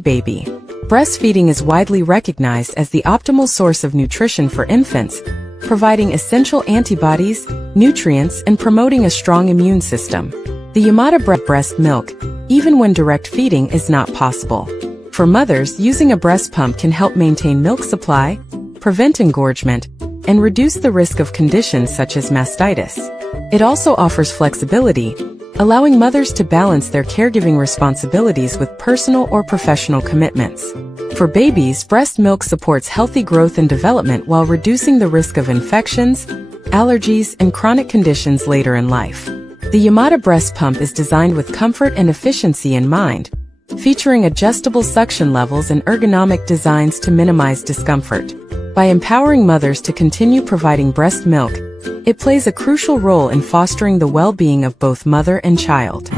baby. Breastfeeding is widely recognized as the optimal source of nutrition for infants, providing essential antibodies, nutrients, and promoting a strong immune system. The Yamada breast milk, even when direct feeding is not possible. For mothers, using a breast pump can help maintain milk supply, prevent engorgement, and reduce the risk of conditions such as mastitis. It also offers flexibility, allowing mothers to balance their caregiving responsibilities with personal or professional commitments. For babies, breast milk supports healthy growth and development while reducing the risk of infections, allergies, and chronic conditions later in life. The Yamada breast pump is designed with comfort and efficiency in mind, featuring adjustable suction levels and ergonomic designs to minimize discomfort. By empowering mothers to continue providing breast milk, it plays a crucial role in fostering the well-being of both mother and child.